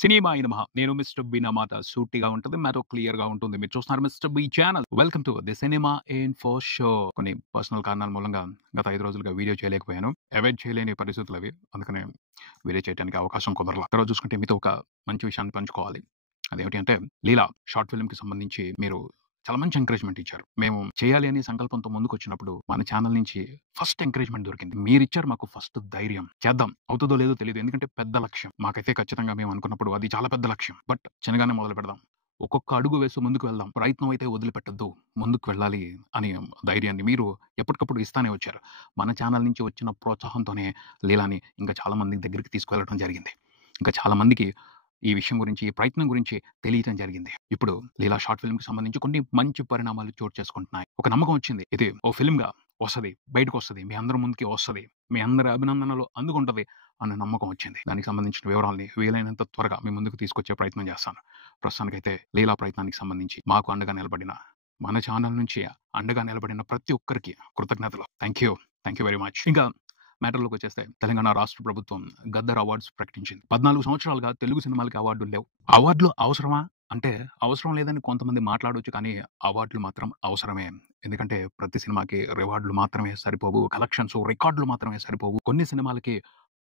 Cinema ఇనమహ. నేను mister B నా మాట సూటిగా ఉంటది. మ్యాటర్ క్లియర్‌గా ఉంటుంది. మీరు చూస్తున్నారు mister B channel. Welcome to the cinema info show. కొన్ని పర్సనల్ కారణాల మూలంగా గత 5 రోజులుగా వీడియో చేయలేకపోయాను. అవాయిడ్ చేయలేని పరిస్థితులవి. అందుకనే వీడియో చేయడానికి అవకాశం కుదరల. తర్వాత చూసుకుంటే మీతో ఒక మంచి విషయాన్ని పంచుకోవాలి. అదేమిటి అంటే 'లీలా' షార్ట్ ఫిల్మ్‌కి సంబంధించి మీరు చాలా మంచి ఎంకరేజ్‌మెంట్ ఇచ్చారు. మేము చేయాలి అనే సంకల్పంతో ముందుకొచ్చినప్పుడు మన ఛానల్ నుంచి ఫస్ట్ ఎంకరేజ్‌మెంట్ దొరికింది. మీరిచ్చారు మాకు ఫస్ట్ ధైర్యం. చేద్దాం. అవుతదో లేదో తెలీదు. ఎందుకంటే పెద్ద లక్ష్యం. మాకైతే ఖచ్చితంగా మేము అనుకున్నప్పుడు అది చాలా పెద్ద లక్ష్యం. బట్ చిన్నగానే మొదలు పెడదాం. ఒక్కొక్క అడుగు వేస్తూ ముందుకు వెళ్దాం. ప్రయత్నం అయితే వదిలిపెట్టొద్దు. ముందుకు వెళ్ళాలి అనే ధైర్యాన్ని మీరు ఎప్పటికప్పుడు ఇస్తానే వచ్చారు. మన ఛానల్ నుంచి వచ్చిన ప్రోత్సాహంతోనే 'లీలా'ని ఇంకా చాలా మంది దగ్గరికి తీసుకువెళ్ళడం జరిగింది. ఇంకా చాలా మందికి ఈ విషయం గురించి, ఈ ప్రయత్నం గురించి తెలియటం జరిగింది. ఇప్పుడు 'లీలా' షార్ట్ ఫిల్మ్‌కి సంబంధించి కొన్ని మంచి పరిణామాలు చోటు చేసుకుంటున్నాయి. ఒక నమ్మకం వచ్చింది. ఇది ఓ ఫిల్మ్‌గా వస్తది. బయటకొస్తది. మీ అందరి ముందుకి వస్తది. మీ అందరి అభినందనలు అందుకుంటది అన్న నమ్మకం వచ్చింది. దానికి సంబంధించిన వివరాల్ని వీలైనంత త్వరగా మీ ముందుకు తీసుకొచ్చే ప్రయత్నం చేస్తాను. ప్రస్తుతానికైతే 'లీలా' ప్రయత్నానికి సంబంధించి మాకు అండగా నిలబడిన, మన ఛానల్ నుంచి అండగా నిలబడిన ప్రతి ఒక్కరికి కృతజ్ఞతలు. Thank you. Thank you very much. ఇంకా మ్యాటర్‌లోకొచ్చేస్తే తెలంగాణ రాష్ట్ర ప్రభుత్వం గద్దర్ అవార్డ్స్ ప్రకటించింది. 14 సంవత్సరాలుగా తెలుగు సినిమాలకి అవార్డులు లేవు. అవార్డులు అవసరమా? అంటే అవసరం లేదని కొంతమంది మాట్లాడొచ్చు కానీ అవార్డులు మాత్రం అవసరమే. ఎందుకంటే ప్రతి సినిమాకి రివార్డులు మాత్రమే సరిపోవు. కలెక్షన్స్, రికార్డులు మాత్రమే సరిపోవు. కొన్ని సినిమాలకి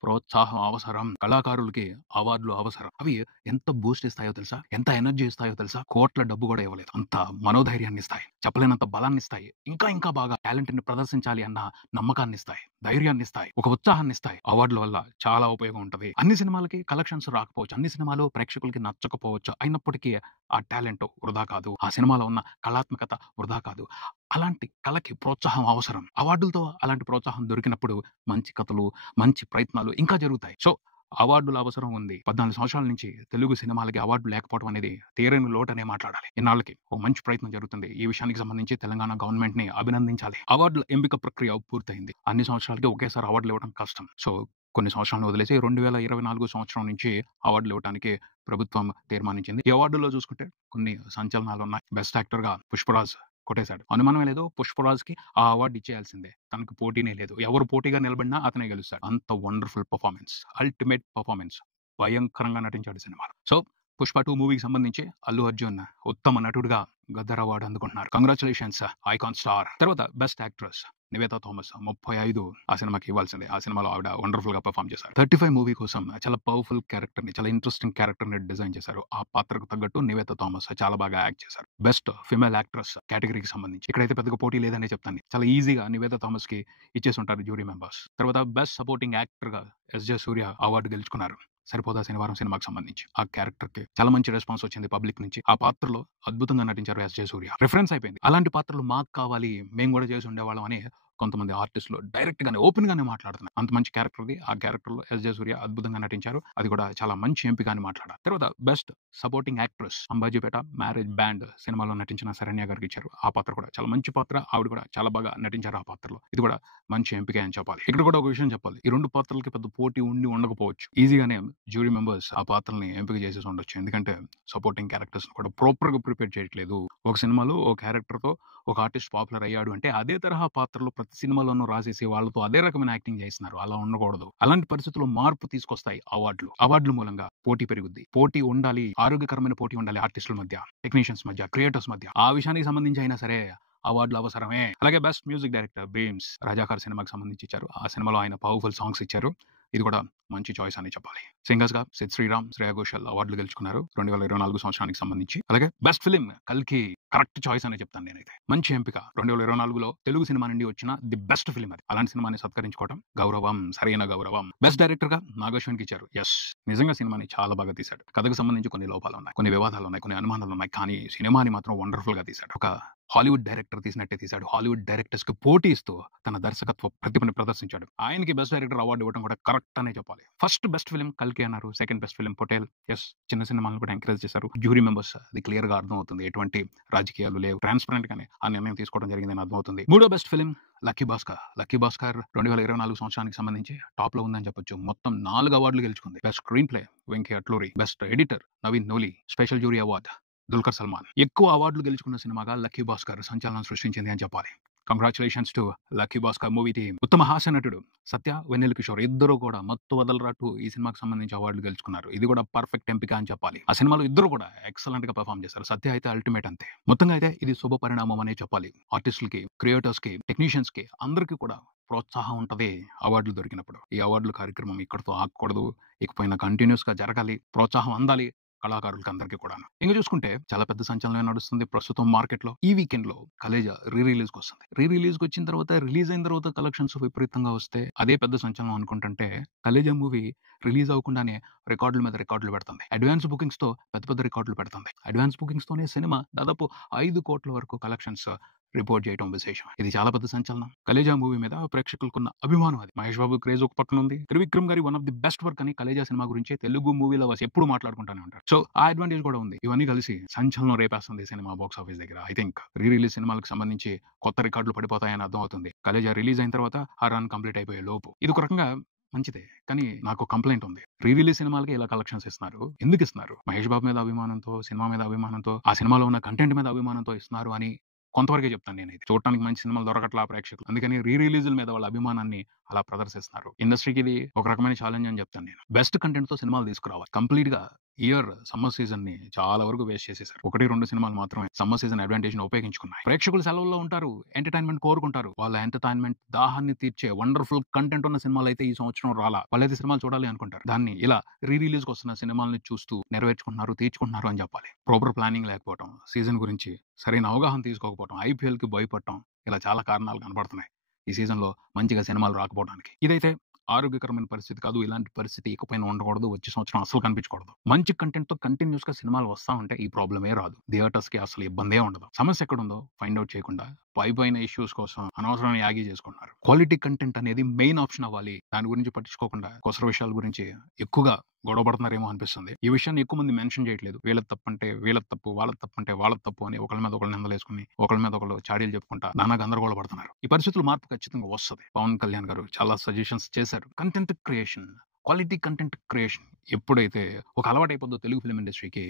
ప్రోత్సాహం అవసరం. కళాకారులకి అవార్డులు అవసరం. అవి ఎంత బూస్ట్ ఇస్తాయో తెలుసా? ఎంత ఎనర్జీ ఇస్తాయో తెలుసా? కోట్ల డబ్బు కూడా ఇవ్వలేదు. అంత మనోధైర్యాన్ని ఇస్తాయి. చెప్పలేనంత బలాన్ని ఇస్తాయి. ఇంకా బాగా టాలెంట్‌ని ప్రదర్శించాలి అన్న నమ్మకాన్ని ఇస్తాయి. ధైర్యాన్ని ఇస్తాయి. ఒక ఉత్సాహాన్ని ఇస్తాయి. అవార్డుల వల్ల చాలా ఉపయోగం ఉంటది. అన్ని సినిమాలకి కలెక్షన్స్ రాకపోవచ్చు. అన్ని సినిమాలు ప్రేక్షకులకి నచ్చకపోవచ్చు. అయినప్పటికీ ఆ టాలెంట్ వృధా కాదు. ఆ సినిమాలో ఉన్న కళాత్మకత వృధా కాదు. అలాంటి కళకి ప్రోత్సాహం అవసరం. అవార్డులతో అలాంటి ప్రోత్సాహం దొరికినప్పుడు మంచి కథలు, మంచి ప్రయత్నాలు ఇంకా జరుగుతాయి. సో, అవార్డుల అవసరం ఉంది. 14 సంవత్సరాల నుంచి తెలుగు సినిమాలకి అవార్డులు లేకపోవడం అనేది తీరని లోటనే మాట్లాడాలి. ఇన్నాళ్ళకి ఒక మంచి ప్రయత్నం జరుగుతుంది. ఈ విషయానికి సంబంధించి తెలంగాణ గవర్నమెంట్‌ని అభినందించాలి. అవార్డుల ఎంపిక ప్రక్రియ పూర్తయింది. అన్ని సంవత్సరాలకి ఒకేసారి అవార్డులు ఇవ్వడం కష్టం. సో, కొన్ని సంవత్సరాలను వదిలేసి 2024 సంవత్సరం నుంచి అవార్డులు ఇవ్వడానికి ప్రభుత్వం తీర్మానించింది. ఈ అవార్డుల్లో చూసుకుంటే కొన్ని సంచలనాలున్నాయి. బెస్ట్ యాక్టర్‌గా 'పుష్పరాజ్' కొట్టేశాడు. అనుమానమే లేదు. 'పుష్పరాజ్‌కి' ఆ అవార్డ్ ఇచ్చేయాల్సిందే. తనకు పోటీనే లేదు. ఎవరు పోటీగా నిలబడినా అతనే గెలుస్తాడు. అంత వండర్‌ఫుల్ పెర్ఫార్మన్స్. Ultimate performance. భయంకరంగా నటించాడు ఈ సినిమాలో. సో, 'పుష్ప 2' మూవీకి సంబంధించి అల్లు అర్జున్ ఉత్తమ నటుడుగా గద్దర్ అవార్డ్ అందుకుంటున్నారు. Congratulations icon star. తర్వాత బెస్ట్ యాక్ట్రెస్ నివేతా థామస్ 35 ఆ సినిమాకి ఇవ్వాల్సిందే. ఆ సినిమాలో ఆవిడ వండర్‌ఫుల్‌గా పెర్ఫార్మ్ చేశారు. 35 మూవీ కోసం చాలా పవర్‌ఫుల్ క్యారెక్టర్‌ని, చాలా ఇంట్రెస్టింగ్ క్యారెక్టర్‌ని డిజైన్ చేశారు. ఆ పాత్రకు తగ్గట్టు నివేతా థామస్ చాలా బాగా యాక్ట్ చేశారు. బెస్ట్ ఫీమేల్ యాక్ట్రెస్ కేటగిరీకి సంబంధించి ఇక్కడైతే పెద్దగా పోటీ లేదనే చెప్తాను. చాలా ఈజీగా నివేతా థామస్‌కి ఇచ్చేసుంటారు జ్యూరీ మెంబర్స్. తర్వాత బెస్ట్ సపోర్టింగ్ యాక్టర్‌గా ఎస్.జె. సూర్య అవార్డ్ గెలుచుకున్నారు. సరిపోదా శనివారం సినిమాకి సంబంధించి. ఆ క్యారెక్టర్‌కి చాలా మంచి రెస్పాన్స్ వచ్చింది పబ్లిక్ నుంచి. ఆ పాత్రలో అద్భుతంగా నటించారు ఎస్.జె. సూర్య. రిఫరెన్స్ అయిపోయింది. అలాంటి పాత్రలు మాకు కావాలి. మేము కూడా చేసి ఉండేవాళ్ళం అని కొంతమంది ఆర్టిస్టులు డైరెక్ట్‌గానే, ఓపెన్‌గానే మాట్లాడుతున్నారు. అంత మంచి క్యారెక్టర్‌ది. ఆ క్యారెక్టర్‌లో ఎస్.జె. సూర్య అద్భుతంగా నటించారు. అది కూడా చాలా మంచి ఎంపిక అని మాట్లాడారు. తర్వాత best supporting actress Ambajipeta marriage band సినిమాలో నటించిన శరణ్య గారికి ఇచ్చారు. ఆ పాత్ర కూడా చాలా మంచి పాత్ర. ఆవిడ కూడా చాలా బాగా నటించారు ఆ పాత్రలో. ఇది కూడా మంచి ఎంపికే అని చెప్పాలి. ఇక్కడ కూడా ఒక విషయం చెప్పాలి. ఈ 2 పాత్రలకి పెద్ద పోటీ ఉండి ఉండకపోవచ్చు. ఈజీగానే జ్యూరీ మెంబర్స్ ఆ పాత్రల్ని ఎంపిక చేసేసి ఉండొచ్చు. ఎందుకంటే సపోర్టింగ్ క్యారెక్టర్స్‌ని కూడా ప్రాపర్‌గా ప్రిపేర్ చేయట్లేదు. ఒక సినిమాలో ఒక క్యారెక్టర్‌తో ఒక ఆర్టిస్ట్ పాపులర్ అయ్యాడు అంటే అదే తరహా పాత్రలు ప్రతి సినిమాలోనూ రాసేసి వాళ్ళతో అదే రకమైన యాక్టింగ్ చేయిస్తున్నారు. అలా ఉండకూడదు. అలాంటి పరిస్థితుల్లో మార్పు తీసుకొస్తాయి అవార్డులు. అవార్డుల మూలంగా పోటీ పెరుగుద్ది. పోటీ ఉండాలి. ఆరోగ్యకరమైన పోటీ ఉండాలి ఆర్టిస్టుల మధ్య, టెక్నీషియన్స్ మధ్య, క్రియేటర్స్ మధ్య. ఆ విషయానికి సంబంధించి అయినా సరే అవార్డులు అవసరమే. అలాగే best music director Bheems 'Razakar' సినిమాకి సంబంధించి ఇచ్చారు. ఆ సినిమాలో ఆయన పవర్‌ఫుల్ సాంగ్స్ ఇచ్చారు. ఇది కూడా మంచి చాయిస్ అని చెప్పాలి. సింగర్స్‌గా సిద్ శ్రీరామ్, శ్రేయా ఘోషాల్ అవార్డులు గెలుచుకున్నారు 2024 సంవత్సరానికి సంబంధించి. అలాగే బెస్ట్ ఫిల్మ్ 'కల్కి' కరెక్ట్ చాయిస్ అనే చెప్తాను నేనైతే. మంచి ఎంపిక. 2024లో తెలుగు సినిమా నుండి వచ్చిన ది బెస్ట్ ఫిల్మ్ అది. అలాంటి సినిమాని సత్కరించుకోవడం గౌరవం, సరైన గౌరవం. బెస్ట్ డైరెక్టర్‌గా నాగశ్విన్‌కి ఇచ్చారు. యెస్, నిజంగా సినిమాని చాలా బాగా తీశాడు. కథకు సంబంధించి కొన్ని లోపాలున్నాయి, కొన్ని వివాదాలున్నాయి, కొన్ని అనుమానాలున్నాయి. కానీ సినిమాని మాత్రం వండర్‌ఫుల్‌గా తీశాడు. ఒక హాలీవుడ్ డైరెక్టర్ తీసినట్టే తీశాడు. హాలీవుడ్ డైరెక్టర్స్‌కి పోటీ ఇస్తూ తన దర్శకత్వ ప్రతిభని ప్రదర్శించాడు. ఆయనకి బెస్ట్ డైరెక్టర్ అవార్డ్ ఇవ్వడం కూడా కరెక్ట్ అనే చెప్పాలి. ఫస్ట్ బెస్ట్ ఫిల్మ్ 'కల్కి' అన్నారు. Second best film 'Potel'. Yes, చిన్న సినిమాలను కూడా ఎంకరేజ్ చేశారు. జ్యూరీ మెంబర్స్ అది క్లియర్‌గా అర్థమవుతుంది. ఎటువంటి రాజకీయాలు లేవు. ట్రాన్స్‌పరెంట్ గానే ఆ నిర్ణయం తీసుకోవడం జరిగిందని అర్థమవుతుంది. మూడో best film 'lucky Bhaskar'. 'Lucky Bhaskar' 2024 సంవత్సరానికి సంబంధించి టాప్‌లో ఉందని చెప్పొచ్చు. మొత్తం 4 అవార్డులు గెలుచుకుంది. Best screen play Venky Atluri, best editor Naveen Nooli, special jury award Dulquer Salman. ఎక్కువ అవార్డులు గెలుచుకున్న సినిమాగా 'లక్కీ భాస్కర్' సంచలనం సృష్టించింది అని చెప్పాలి. Congratulations to lucky Bhaskar movie team. ఉత్తమ హాస్య నటుడు సత్య, వెన్నెల కిషోర్ ఇద్దరు కూడా మత్తు వదలరా 2 ఈ సినిమాకి సంబంధించి అవార్డులు గెలుచుకున్నారు. ఇది కూడా పర్ఫెక్ట్ ఎంపిక అని చెప్పాలి. ఆ సినిమాలో ఇద్దరు కూడా ఎక్సలెంట్ గా పర్ఫామ్ చేశారు. సత్య అయితే అల్టిమేట్ అంతే. మొత్తంగా అయితే ఇది శుభ పరిణామం అనే చెప్పాలి. ఆర్టిస్టులకి, క్రియేటర్స్ కి, టెక్నీషియన్స్ కి అందరికీ కూడా ప్రోత్సాహం ఉంటది అవార్డులు దొరికినప్పుడు. ఈ అవార్డుల కార్యక్రమం ఇక్కడితో ఆగకూడదు. ఇకపైన కంటిన్యూస్ గా జరగాలి. ప్రోత్సాహం అందాలి కళాకారులకి అందరికీ కూడా. ఇంకా చూసుకుంటే చాలా పెద్ద సంచలనం నడుస్తుంది ప్రస్తుతం మార్కెట్ లో. ఈ వీకెండ్ లో కలేజా రీ రిలీజ్ కి వస్తుంది. రీ రిలీజ్ కి వచ్చిన తర్వాత, రిలీజ్ అయిన తర్వాత కలెక్షన్స్ విపరీతంగా వస్తే అదే పెద్ద సంచలనం అనుకుంటుంటే, కలేజా మూవీ రిలీజ్ అవ్వకుండానే రికార్డుల మీద రికార్డులు పెడుతుంది. అడ్వాన్స్ బుకింగ్స్ తో పెద్ద పెద్ద రికార్డులు పెడుతుంది. అడ్వాన్స్ బుకింగ్స్ తోనే సినిమా దాదాపు 5 కోట్ల వరకు కలెక్షన్స్ రిపోర్ట్ చేయడం విశేషం. ఇది చాలా పెద్ద సంచలనం. కలేజా మూవీ మీద ప్రేక్షకులకున్న అభిమానం అది. మహేష్ బాబు క్రేజ్ ఒక పక్కన ఉంది. త్రివిక్రమ్ గారి one of the best work అని కలేజా సినిమా గురించి తెలుగు మూవీలో ఎప్పుడు మాట్లాడుకుంటానే ఉంటారు. సో ఆ అడ్వాంటేజ్ కూడా ఉంది. ఇవన్నీ కలిసి సంచలనం రేపేస్తుంది సినిమా బాక్స్ ఆఫీస్ దగ్గర. ఐ థింక్ రీ రిలీజ్ సినిమాలకు సంబంధించి కొత్త రికార్డులు పడిపోతాయని అర్థం అవుతుంది. కలేజా రిలీజ్ అయిన తర్వాత ఆ రన్ కంప్లీట్ అయిపోయే లోపు. ఇది ఒక రకంగా మంచిదే. కానీ నాకు కంప్లైంట్ ఉంది. రీ రిలీజ్ సినిమాలకి ఇలా కలెక్షన్స్ ఇస్తున్నారు. ఎందుకు ఇస్తున్నారు? మహేష్ బాబు మీద అభిమానంతో, సినిమా మీద అభిమానంతో, ఆ సినిమాలో ఉన్న కంటెంట్ మీద అభిమానంతో ఇస్తున్నారు అని కొంతవరకే చెప్తాను నేనైతే. చూడటానికి మంచి సినిమాలు దొరకట్లా ప్రేక్షకులు. అందుకని రీ రిలీజుల మీద వాళ్ళ అభిమానాన్ని అలా ప్రదర్శిస్తున్నారు. ఇండస్ట్రీకి ఇది ఒక రకమైన ఛాలెంజ్ అని చెప్తాను నేను. బెస్ట్ కంటెంట్ తో సినిమాలు తీసుకురావాలి. కంప్లీట్ గా ఇయర్ సమ్మర్ సీజన్ ని చాలా వరకు వేస్ట్ చేసేసారు. 1-2 సినిమాలు మాత్రమే సమ్మర్ సీజన్ అడ్వాంటేజ్ ని ఉపయోగించుకున్నాయి. ప్రేక్షకులు సెలవుల్లో ఉంటారు, ఎంటర్టైన్మెంట్ కోరుకుంటారు. వాళ్ళ ఎంటర్టైన్మెంట్ దాహాన్ని తీర్చే వండర్ఫుల్ కంటెంట్ ఉన్న సినిమాలు అయితే ఈ సంవత్సరం రాలా. వాళ్ళైతే సినిమాలు చూడాలి అనుకుంటారు. దాన్ని ఇలా రీ రిలీజ్ కి వస్తున్న సినిమాలని చూస్తూ నెరవేర్చుకుంటున్నారు, తీర్చుకుంటున్నారు అని చెప్పాలి. ప్రాపర్ ప్లానింగ్ లేకపోవడం, సీజన్ గురించి సరైన అవగాహన తీసుకోకపోవడం, ఐపీఎల్ కి భయపడటం, ఇలా చాలా కారణాలు కనబడుతున్నాయి ఈ సీజన్ లో మంచిగా సినిమాలు రాకపోవడానికి. ఇదైతే ఆరోగ్యకరమైన పరిస్థితి కాదు. ఇలాంటి పరిస్థితి ఇకపైన ఉండకూడదు. వచ్చే సంవత్సరం అసలు కనిపించకూడదు. మంచి కంటెంట్ తో కంటిన్యూస్ గా సినిమాలు వస్తా ఉంటే ఈ ప్రాబ్లమే రాదు. థియేటర్స్ కి అసలు ఇబ్బందే ఉండదు. సమస్య ఎక్కడుందో ఫైండ్ అవుట్ చేయకుండా పైపోయిన ఇష్యూస్ కోసం అనవసరమైన యాగి చేసుకుంటున్నారు. క్వాలిటీ కంటెంట్ అనేది మెయిన్ ఆప్షన్ అవ్వాలి. దాని గురించి పట్టించుకోకుండా కొసర విషయాల గురించి ఎక్కువగా గొడవ పడుతున్నారేమో అనిపిస్తుంది. ఈ విషయాన్ని ఎక్కువ మంది మెన్షన్ చేయట్లేదు. వీళ్ళ తప్పంటే వీళ్ళ తప్పు, వాళ్ళ తప్పంటే వాళ్ళ తప్పు అని ఒకళ్ళ మీద ఒకళ్ళు నిందలేసుకుని, ఒకళ్ళ మీద ఒకళ్ళు చాడీలు చెప్పుకుంటా నానా గందరగోళ పడుతున్నారు. ఈ పరిస్థితులు మార్పు ఖచ్చితంగా వస్తుంది. పవన్ కళ్యాణ్ గారు చాలా సజెషన్స్ చేశారు. Content creation, quality content creation ఎప్పుడైతే ఒక అలవాటు అయిపోద్దో తెలుగు ఫిల్మ్ ఇండస్ట్రీకి,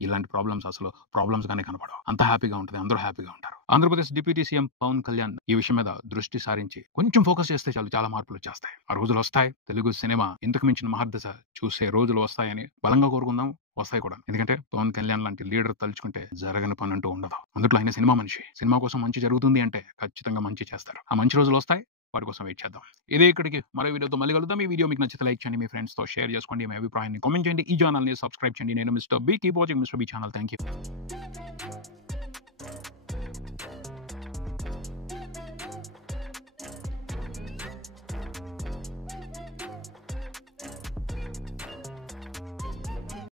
ఇలాంటి ప్రాబ్లమ్స్ అసలు ప్రాబ్లమ్స్ గానే కనపడవు. అంత హ్యాపీగా ఉంటుంది. అందరూ హ్యాపీగా ఉంటారు. ఆంధ్రప్రదేశ్ డిప్యూటీ సీఎం పవన్ కళ్యాణ్ ఈ విషయం మీద దృష్టి సారించి కొంచెం ఫోకస్ చేస్తే చాలు, చాలా మార్పులు వచ్చేస్తాయి. ఆ రోజులు వస్తాయి. తెలుగు సినిమా ఇంతకు మించిన మహర్దశ చూసే రోజులు వస్తాయని బలంగా కోరుకుందాం. వస్తాయి కూడా. ఎందుకంటే పవన్ కళ్యాణ్ లాంటి లీడర్ తలుచుకుంటే జరగని పని అంటూ ఉండదు. అందులో ఆయన సినిమా మనిషి. సినిమా కోసం మంచి జరుగుతుంది అంటే ఖచ్చితంగా మంచి చేస్తారు. ఆ మంచి రోజులు వస్తాయి. వాటి కోసం వెయిట్ చేద్దాం. ఇదే ఇక్కడికి మరో వీడియోతో మళ్ళీ కలుద్దాం. ఈ వీడియో మీకు నచ్చితే లైక్ చేయండి, మీ ఫ్రెండ్స్ తో షేర్ చేసుకోండి, మీ అభిప్రాయాన్ని కామెంట్ చేయండి. ఈ ఛానల్ ని సబ్స్క్రైబ్ చేయండి. నేను mister B. Keep watching mister B channel. Thank you.